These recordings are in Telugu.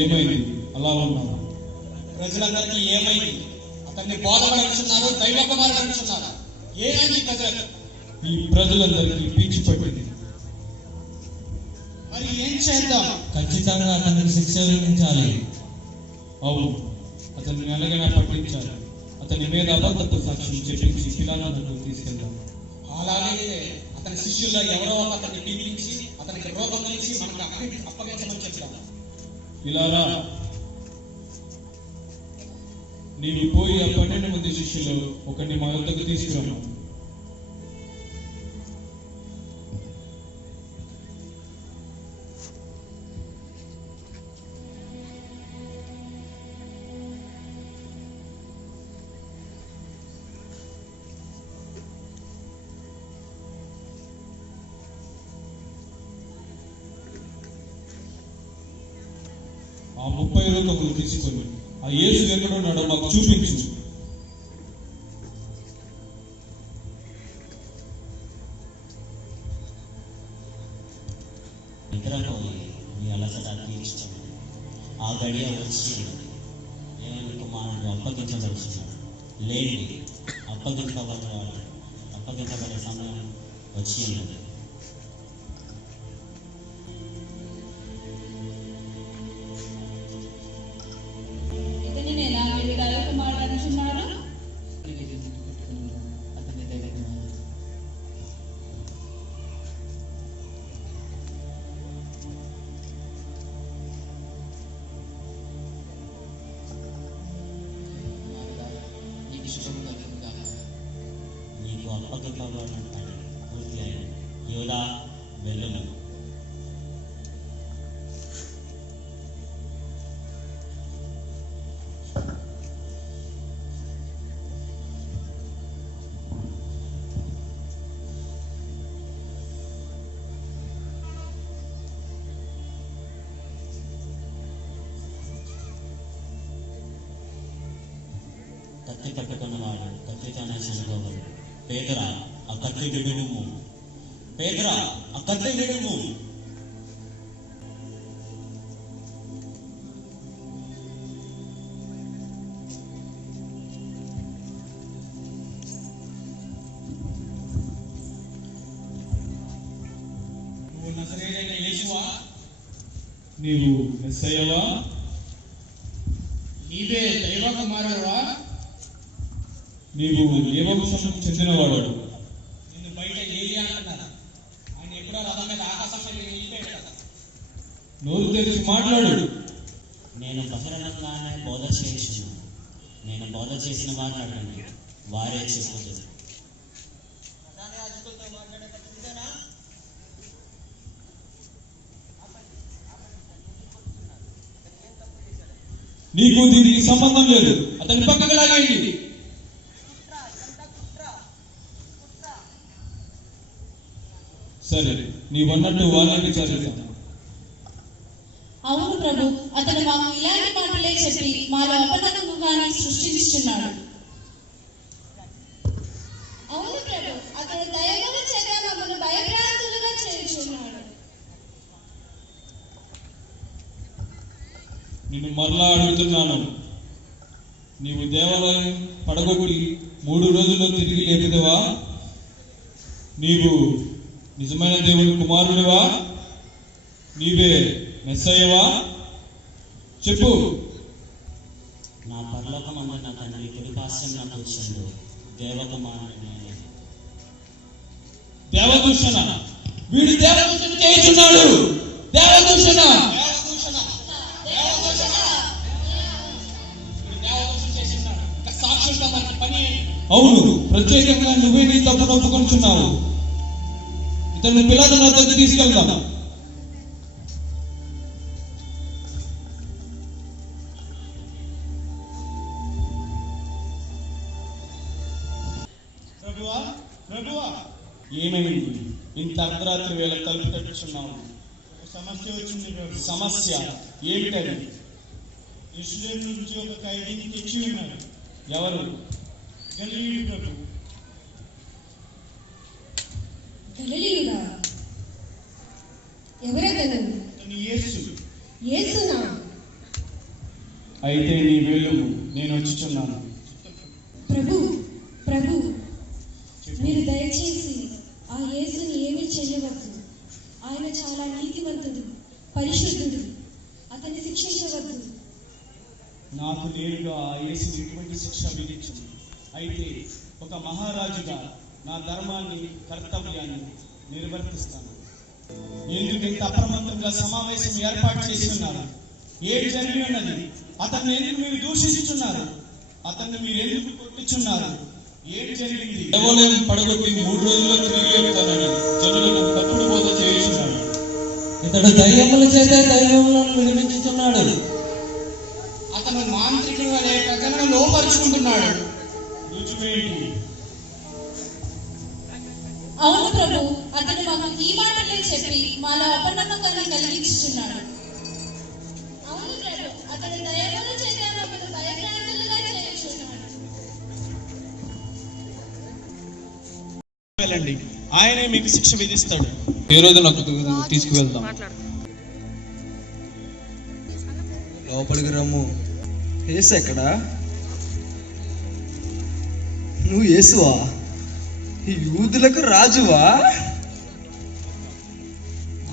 ఏమైంది అలా ఉన్నావు? ప్రజలందరికీ ఏమైంది అతన్ని బోధకుడు అంటున్నారు దైవ కుమారుడు అంటున్నారు ఏమైంది ప్రజలు ఈ ప్రజలందరికీ పీచి పట్టింది. మరి ఏం చేద్దాం? ఖచ్చితంగా అతనికి శిక్ష విధించాలి. అవును అతన్ని ఎలాగైనా పట్టించాలి. అతని మీద అబద్ధపు సాక్ష్యం చెప్పించి పిల్లలకు తీసుకెళ్దాం. అలాగే అతని శిష్యుల్లో ఎవరో అతన్ని పీడించి అతనికి రోగం నుంచి మనకు అప్పగి అప్పగించమని చెప్తాం. ఇలారా నీవు పోయి ఆ పన్నెండు మంది శిష్యులు ఒకరిని మా యొక్కకు తీసుకురమ్ము ఆ ముప్పై రూపములు తీసుకొని ఆ యేసు ఎక్కడున్నాడో మాకు చూపించు. నిద్రపోయి మీ అలసట తీర్చుకోండి ఆ గడియ వచ్చి దేవుని కుమారుడు అప్పగించదలుచున్నాడు లేని అప్పగింపబడే అప్పగించబడే సమయం వచ్చి ఉన్నది. పేదరా ఆ కత్తి విడుము పేదరా ఆ కత్తి విడుము నీవు ఎస్ఐవా నీవే దైవ కుమారుడువా నీవు ఏ వంశం చెందినవాడు నిన్ను బయట ఏలియా అంటున్నారు ఆయన ఎప్పుడో రథం మీద ఆకాశం నోరు తెరిచి మాట్లాడు. నేను బహిరంగంగానే బోధ చేస్తున్నాను నేను బోధ చేసిన వారిని అడగండి వారే చెప్పుదు నీకు దీనికి సంబంధం లేదు. అతని పక్కకు లాగండి సరే నీవన్నట్టు వాళ్ళని చదివిస్తాను అవును ప్రభు అతను మాకు ఇలాంటి మాటలే చెప్పి మాలో అపనమ్మకాన్ని సృష్టించుచున్నాడు. అవును ప్రభు అతను దైవము చేత మమ్మల్ని భయభ్రాంతులుగా చేయుచున్నాడు నిన్ను మరలా అడుగుతున్నాను. నీవు దేవాలయం పడగొట్టి మూడు రోజుల్లో తిరిగి లేపుదవా? నీవు నిజమైన దేవుని కుమారుడివా? నీవే మెస్సయ్యవా? చెప్పు. నా పరలోకమందు నా తండ్రి కుడిపాశ్యం నాకు వచ్చిండు దేవకుమారుడు దేవదూషణ. వీడు దేవదూషణ చేయుచున్నాడు. దేవదూషణ. అవును. ప్రత్యేకంగా నువ్వే నీ తప్పును ఒప్పుకొంచున్నావు ఇతను పిల్లల వద్దకు తీసుకెళ్దాం. ఏమైంది ఇంత అర్ధరాత్రి వేళ తలుపు తట్టుచున్నావు సమస్య వచ్చింది ప్రభు సమస్య? ఏమిటది? ఇస్రాయేల్ నుంచి ఒక ఖైదీని తెచ్చి ఉన్నారు ఎవరు? గలీయుడు ప్రభు గలిలియుడా? ఎవరతను యేసు. యేసునా? అయితే నీ వెళ్ళు నేను వచ్చుచున్నాను. ప్రభు ప్రభు మీరు దయచేసి ఆ యేసుని ఏమీ చేయవద్దు. ఆయన చాలా నీతివంతుడు పరిశుద్ధుడు. అతన్ని శిక్షించవద్దు. నాకు నేరుగా ఆ యేసు ఎటువంటి శిక్ష విధించింది అయితే ఒక మహారాజుగా నా ధర్మాన్ని కర్తవ్యాన్ని నిర్వర్తిస్తాను. ఎందుకు ఇంత అప్రమత్తంగా సమావేశం ఏర్పాటు చేసి ఉన్నారు ఏం జరిగి ఉన్నది? అతన్ని ఎందుకు మీరు దూషిస్తున్నారు? అతన్ని మీరు ఎందుకు కొట్టుచున్నారు ఏం జరిగింది? దేవాలయం పడగొట్టి మూడు రోజుల్లో తిరిగి లేపుతానని జనులకు తప్పుడు బోధ చేయుచున్నాడు ఇతడు దయ్యముల చేత అతను మాంత్రికుడు వలె ప్రజలను లోపరుచుకుంటున్నాడు. రుజువేంటి? అవును ప్రభు అతను మాకు ఈ మాటలే చెప్పి మాలో అపనమ్మకాన్ని కలిగించుచున్నాడు. అవును ప్రభు అతని దయముల చేత మమ్మల్ని భయభ్రాంతులుగా చేయుచున్నాడు. వెళ్ళండి. ఆయనే మీకు శిక్ష విధిస్తాడు. ఏ రోజు నాకు తీసుకువెళ్దాం. లోపలికి రమ్ము. యేసు ఎక్కడా? నువ్వు యేసువా ఈ యూదులకు రాజువా?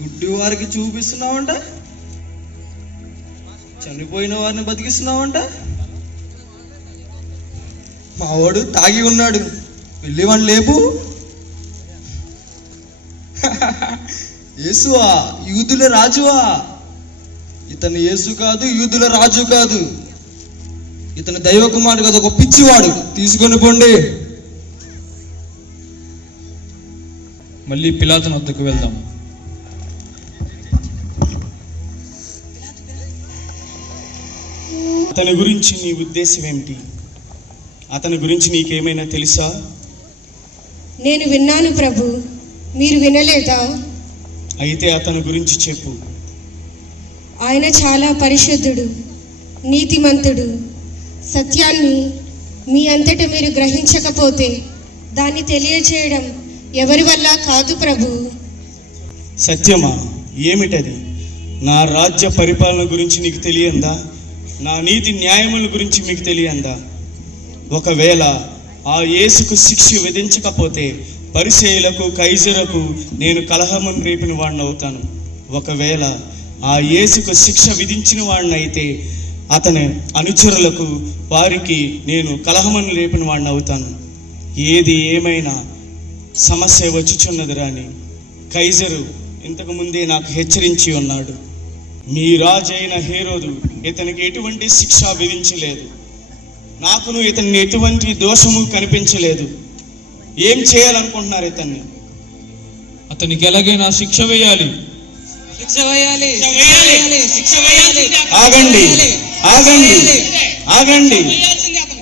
గుడ్డి వారికి చూపిస్తున్నావంట? చనిపోయిన వారిని బతికిస్తున్నావంట? మావాడు తాగి ఉన్నాడు. పెళ్ళివాడు లేపు. యేసువా యూదుల రాజువా? ఇతను యేసు కాదు యూదుల రాజు కాదు. ఇతను దైవ కుమారుడు కాదు ఒక పిచ్చివాడు. తీసుకొని పోండి. మళ్ళీ పిలాతన వద్దకు వెళ్దాం. అతని గురించి నీ ఉద్దేశం ఏమిటి? అతని గురించి నీకేమైనా తెలుసా? నేను విన్నాను ప్రభు. మీరు వినలేదా? అయితే అతని గురించి చెప్పు. ఆయన చాలా పరిశుద్ధుడు నీతిమంతుడు. సత్యాన్ని మీ అంతట మీరు గ్రహించకపోతే దాన్ని తెలియచేయడం ఎవరి వల్ల కాదు ప్రభు? సత్యమా ఏమిటది? నా రాజ్య పరిపాలన గురించి నీకు తెలియందా? నా నీతి న్యాయముల గురించి మీకు తెలియందా? ఒకవేళ ఆ యేసుకు శిక్ష విధించకపోతే పరిచయులకు కైజరకు నేను కలహమును రేపిన వాడిని అవుతాను ఒకవేళ ఆ యేసుకు శిక్ష విధించిన వాడినైతే అతని అనుచరులకు వారికి నేను కలహమని రేపిన వాడిని అవుతాను ఏది ఏమైనా సమస్య వచ్చుచున్నది రాని కైజరు ఇంతకు ముందే నాకు హెచ్చరించి ఉన్నాడు. మీ రాజైన హేరోదు ఇతనికి ఎటువంటి శిక్ష విధించలేదు. నాకును ఇతన్ని ఎటువంటి దోషము కనిపించలేదు. ఏం చేయాలనుకుంటున్నారు ఇతన్ని? అతనికి ఎలాగైనా శిక్ష వేయాలి. శిక్ష వేయాలి. శిక్ష వేయాలి. శిక్ష వేయాలి. ఆగండి. ఆగండి. ఆగండి.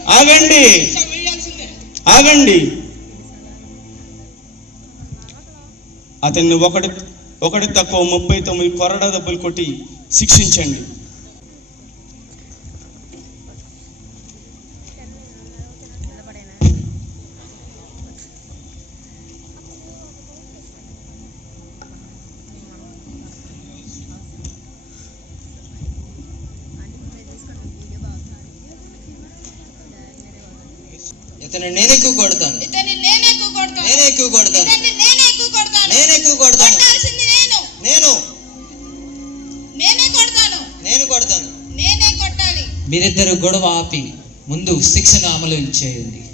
ఆగండి ఆగండి. అతన్ని ఒకటి ఒకటి తక్కువ ముప్పై తొమ్మిది కొరడా దెబ్బలు కొట్టి శిక్షించండి. ఇతను నేను ఎక్కువ కొడతాను. నేను ఎక్కువ కొడతాను. నేను ఎక్కువ కొడతాను కొడతాను. నేను ఎక్కువ కొడతాను. నేను. నేను. నేనే కొడతాను. నేను కొడతాను. నేనే కొట్టాలి. మీరిద్దరు గొడవ ఆపి ముందు శిక్షను అమలు చేయండి.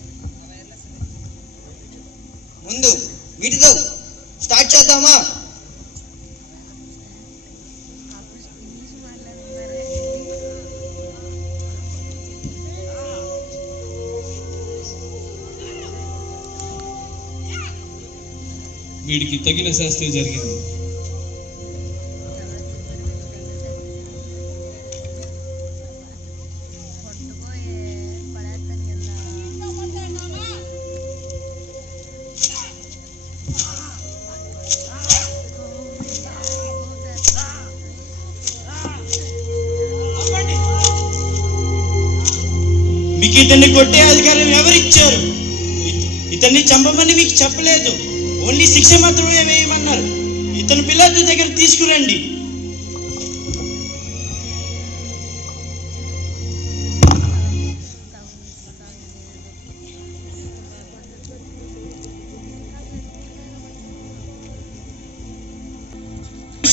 వీడికి తగిన శాస్త్రి జరిగింది. మీకు ఇతన్ని కొట్టే అధికారం ఎవరిచ్చారు? ఇతన్ని చంపమని మీకు చెప్పలేదు. ఓన్లీ శిక్ష మాత్రమే వేయమన్నారు. ఇతను పిల్లల దగ్గర తీసుకురండి.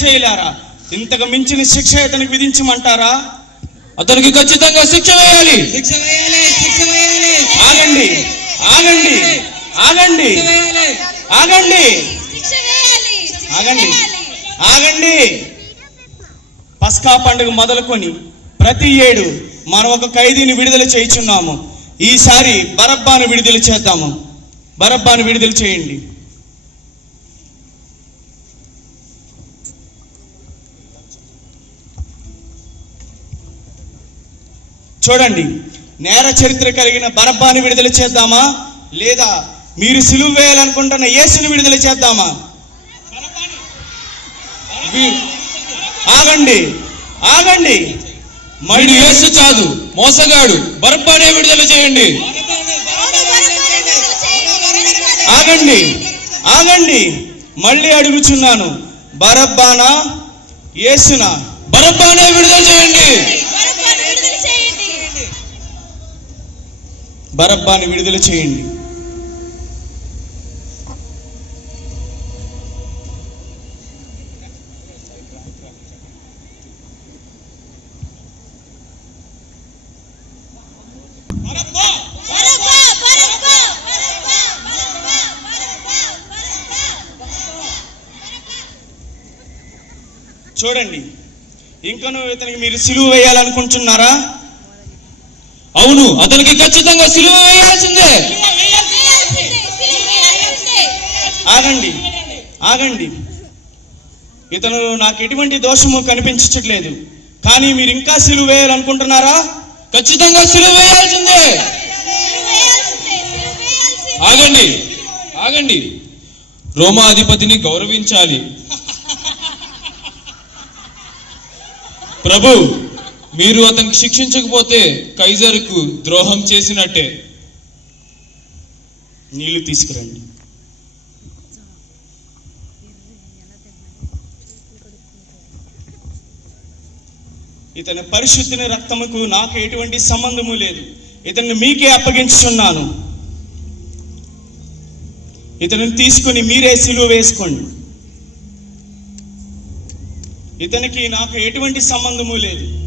శైలారా ఇంతకు మించిన శిక్ష ఇతనికి విధించమంటారా? అతనికి ఖచ్చితంగా శిక్ష వేయాలి. ఆగండి ఆగండి ఆగండి. ఆగండి. ఆగండి. ఆగండి. పస్కా పండుగ మొదలుకొని ప్రతి ఏడు మనం ఒక ఖైదీని విడుదల చేయుచున్నాము. ఈసారి బరబ్బాను విడుదల చేద్దాము. బరబ్బాను విడుదల చేయండి. చూడండి. నేర చరిత్ర కలిగిన బరబ్బాని విడుదల చేద్దామా? లేదా మీరు సిలువ వేయాలనుకుంటున్న యేసుని విడుదల చేద్దామా? ఆగండి. ఆగండి. మళ్ళీ యేసు కాదు మోసగాడు. బరబ్బానే విడుదల చేయండి. ఆగండి. ఆగండి. మళ్ళీ అడుగుచున్నాను. బరబ్బానా? యేసునా? బరబ్బానే విడుదల చేయండి. బరబ్బను విడుదల చేయండి. చూడండి ఇంకను ఇతనికి మీరు సిలువ వేయాలనుకుంటున్నారా? అవును అతనికి ఖచ్చితంగా సిలువ వేయాల్సిందే సిలువ వేయాల్సిందే. ఆగండి ఆగండి. ఇతను నాకు ఎటువంటి దోషము కనిపించట్లేదు. కానీ మీరు ఇంకా సిలువ వేయాలనుకుంటున్నారా? ఖచ్చితంగా సిలువ వేయాల్సిందే. ఆగండి ఆగండి. రోమాధిపతిని గౌరవించాలి. ప్రభు మీరు అతనికి శిక్షించకపోతే కైజర్కు ద్రోహం చేసినట్టే. నీళ్ళు తీసుకురండి. ఇతని పరిశుద్ధిని రక్తముకు నాకు ఎటువంటి సంబంధము లేదు. ఇతన్ని మీకే అప్పగించుచున్నాను. ఇతనిని తీసుకుని మీరే సిలువ వేసుకోండి. ఇతనికి నాకు ఎటువంటి సంబంధము లేదు.